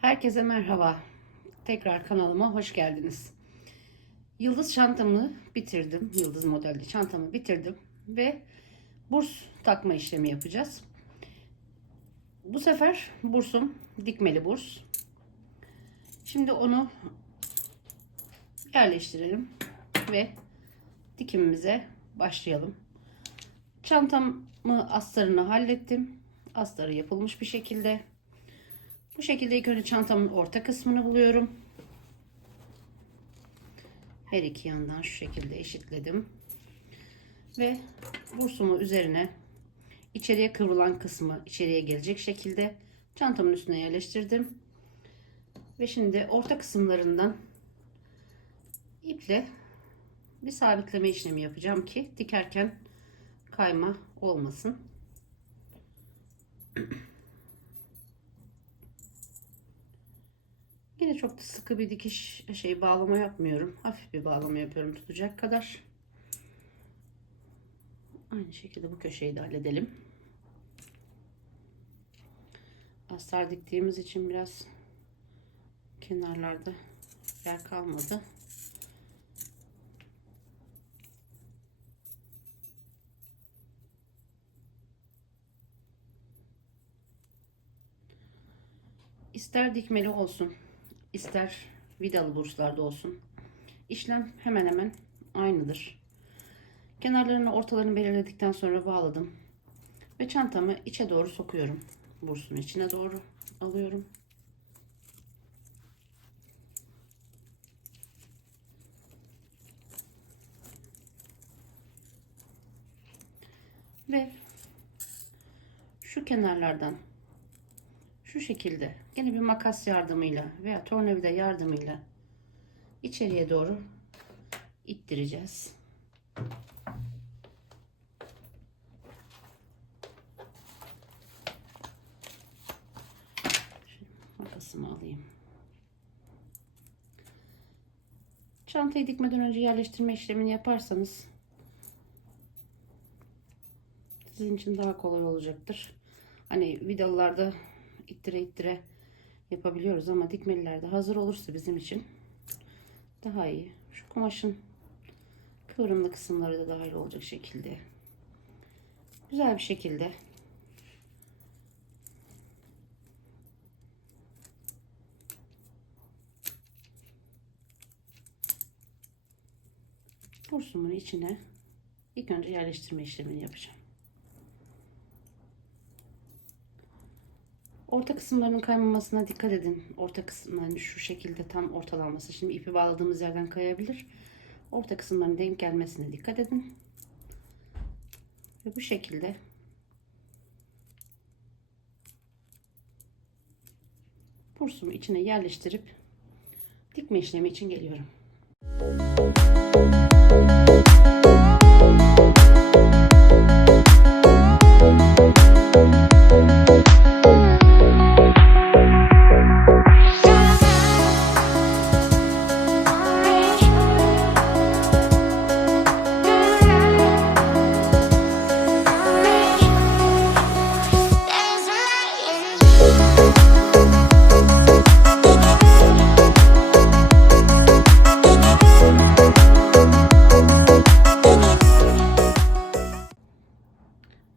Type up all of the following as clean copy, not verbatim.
Herkese merhaba. Tekrar kanalıma hoş geldiniz. Yıldız çantamı bitirdim. Yıldız modelli çantamı bitirdim ve burs takma işlemi yapacağız. Bu sefer bursum dikmeli burs. Şimdi onu yerleştirelim ve dikimimize başlayalım. Çantamı astarını hallettim. Astarı yapılmış bir şekilde. Bu şekilde ilk önce çantamın orta kısmını buluyorum. Her iki yandan şu şekilde eşitledim. Ve bursumu üzerine içeriye kıvrılan kısmı içeriye gelecek şekilde çantamın üstüne yerleştirdim. Ve şimdi orta kısımlarından iple bir sabitleme işlemi yapacağım ki dikerken kayma olmasın. Yine çok da sıkı bir dikiş bağlama yapmıyorum. Hafif bir bağlama yapıyorum tutacak kadar. Aynı şekilde bu köşeyi de halledelim. Astar diktiğimiz için biraz kenarlarda yer kalmadı. İster dikmeli olsun, ister vidalı burslarda olsun. İşlem hemen hemen aynıdır. Kenarlarını, ortalarını belirledikten sonra bağladım. Ve çantamı içe doğru sokuyorum. Bursun içine doğru alıyorum. Ve şu kenarlardan şu şekilde yine bir makas yardımıyla veya tornavida yardımıyla içeriye doğru ittireceğiz. Şimdi makasımı alayım. Çantayı dikmeden önce yerleştirme işlemini yaparsanız sizin için daha kolay olacaktır. Hani vidalılarda ittire ittire yapabiliyoruz ama dikmelilerde hazır olursa bizim için daha iyi. Şu kumaşın kıvrımlı kısımları da dahil olacak şekilde güzel bir şekilde bursumun içine ilk önce yerleştirme işlemini yapacağım. Orta kısımlarının kaymamasına dikkat edin. Orta kısımların şu şekilde tam ortalanması. Şimdi ipi bağladığımız yerden kayabilir. Orta kısımların denk gelmesine dikkat edin. Ve bu şekilde bursumu içine yerleştirip dikme işlemi için geliyorum.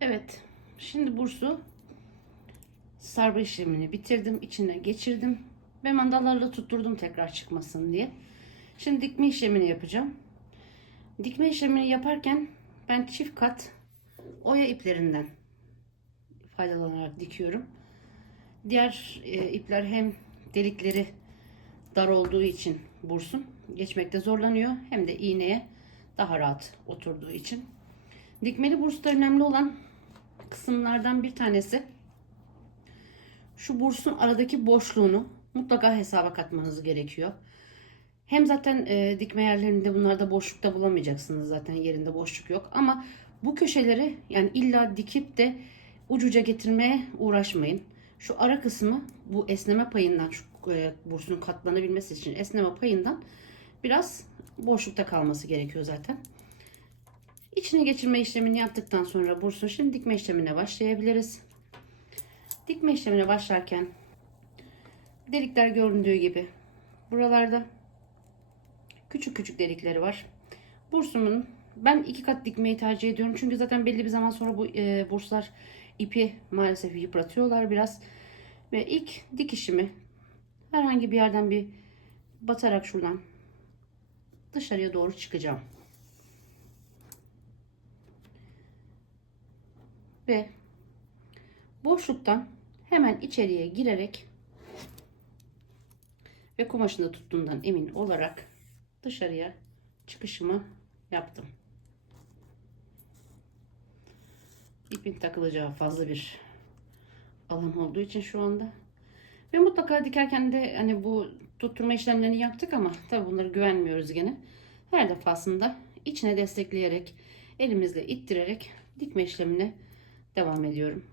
Evet, şimdi bursu sarma işlemini bitirdim, içine geçirdim ve mandallarla tutturdum tekrar çıkmasın diye. Şimdi dikme işlemini yapacağım. Dikme işlemini yaparken ben çift kat oya iplerinden faydalanarak dikiyorum. Diğer ipler hem delikleri dar olduğu için bursun geçmekte zorlanıyor, hem de iğneye daha rahat oturduğu için. Dikmeli bursta önemli olan kısımlardan bir tanesi şu bursun aradaki boşluğunu mutlaka hesaba katmanız gerekiyor. Hem zaten dikme yerlerinde bunlarda boşlukta bulamayacaksınız. Zaten yerinde boşluk yok. Ama bu köşeleri yani illa dikip de ucuca getirmeye uğraşmayın. Şu ara kısmı bu esneme payından, şu bursun katlanabilmesi için esneme payından biraz boşlukta kalması gerekiyor zaten. İçine geçirme işlemini yaptıktan sonra bursun, şimdi dikme işlemine başlayabiliriz. Dikme işlemine başlarken delikler göründüğü gibi buralarda küçük küçük delikleri var. Bursumun ben 2 kat dikmeyi tercih ediyorum. Çünkü zaten belli bir zaman sonra bu burslar ipi maalesef yıpratıyorlar biraz. Ve ilk dikişimi herhangi bir yerden bir batarak şuradan dışarıya doğru çıkacağım. Ve boşluktan hemen içeriye girerek ve kumaşını da tuttuğundan emin olarak dışarıya çıkışımı yaptım. İpin takılacağı fazla bir alan olduğu için şu anda. Ve mutlaka dikerken de hani bu tutturma işlemlerini yaptık ama tabi bunları güvenmiyoruz gene. Her defasında içine destekleyerek, elimizle ittirerek dikme işlemine devam ediyorum.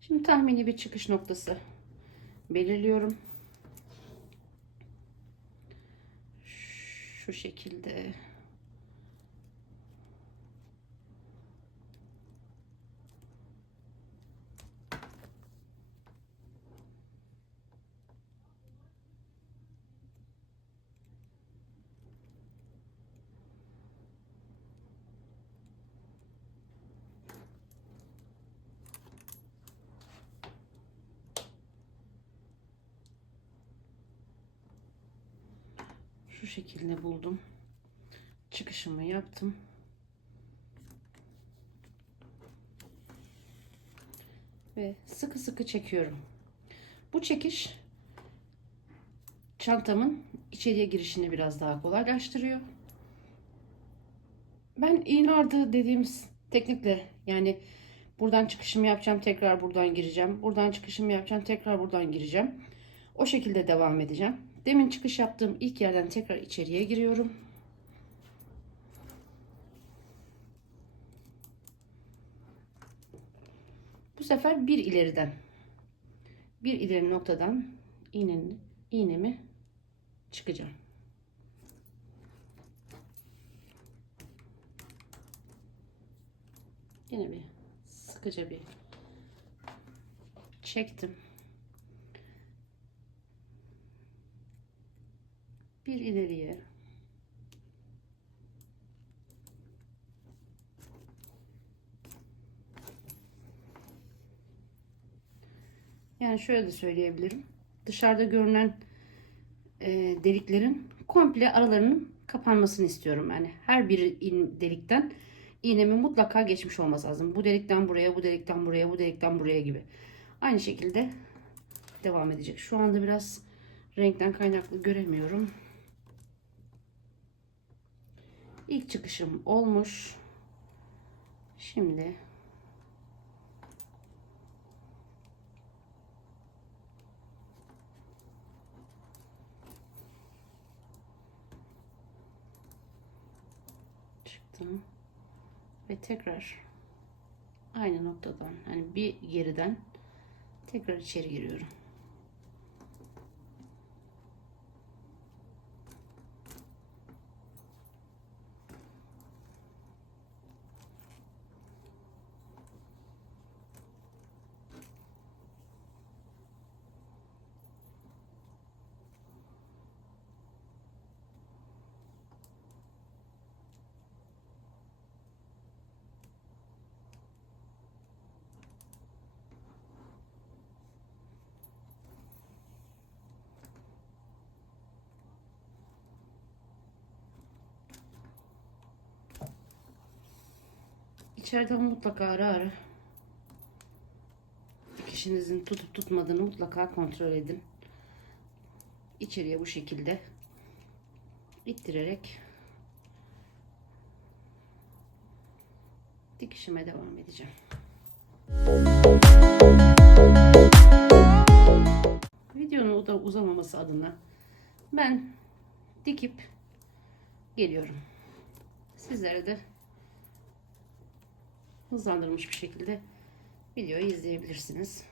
Şimdi tahmini bir çıkış noktası belirliyorum. Şu şekilde. Şu şekilde buldum. Çıkışımı yaptım. Ve sıkı sıkı çekiyorum. Bu çekiş çantamın içeriye girişini biraz daha kolaylaştırıyor. Ben iğne ardı dediğimiz teknikle, yani buradan çıkışımı yapacağım, tekrar buradan gireceğim. Buradan çıkışımı yapacağım, tekrar buradan gireceğim. O şekilde devam edeceğim. Demin çıkış yaptığım ilk yerden tekrar içeriye giriyorum. Bu sefer bir ileri noktadan iğnemi çıkacağım. Yine bir sıkıca bir çektim. Bir ileriye. Yani şöyle de söyleyebilirim. Dışarıda görünen deliklerin komple aralarının kapanmasını istiyorum. Yani her bir delikten iğnemin mutlaka geçmiş olması lazım. Bu delikten buraya, bu delikten buraya, bu delikten buraya gibi. Aynı şekilde devam edecek. Şu anda biraz renkten kaynaklı göremiyorum. İlk çıkışım olmuş. Şimdi çıktım ve tekrar aynı noktadan, hani bir geriden tekrar içeri giriyorum. İçeriden mutlaka ara ara dikişinizin tutup tutmadığını mutlaka kontrol edin. İçeriye bu şekilde ittirerek dikişime devam edeceğim. Videonun da uzamaması adına ben dikip geliyorum. Sizlere de hızlandırılmış bir şekilde videoyu izleyebilirsiniz.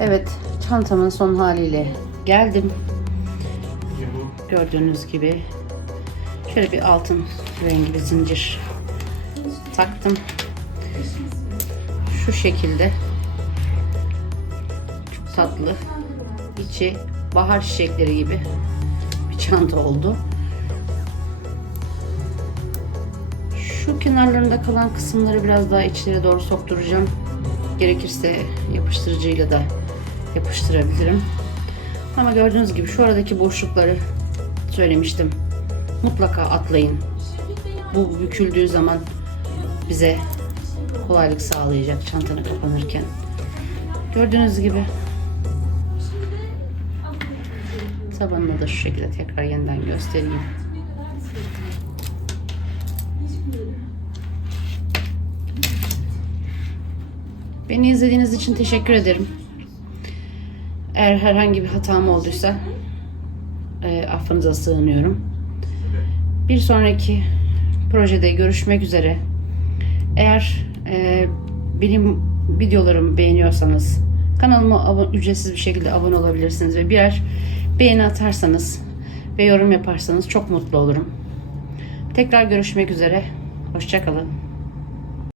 Evet, çantamın son haliyle geldim. Gördüğünüz gibi şöyle bir altın rengi bir zincir taktım. Şu şekilde çok tatlı, içi bahar çiçekleri gibi bir çanta oldu. Şu kenarlarında kalan kısımları biraz daha içlere doğru sokturacağım. Gerekirse yapıştırıcıyla da yapıştırabilirim. Ama gördüğünüz gibi şu aradaki boşlukları söylemiştim. Mutlaka atlayın. Bu büküldüğü zaman bize kolaylık sağlayacak çantanı kapanırken. Gördüğünüz gibi tabanını da şu şekilde tekrar yeniden göstereyim. Beni izlediğiniz için teşekkür ederim. Eğer herhangi bir hatam olduysa affınıza sığınıyorum. Bir sonraki projede görüşmek üzere. Eğer benim videolarımı beğeniyorsanız kanalıma ücretsiz bir şekilde abone olabilirsiniz ve birer beğeni atarsanız ve yorum yaparsanız çok mutlu olurum. Tekrar görüşmek üzere. Hoşça kalın.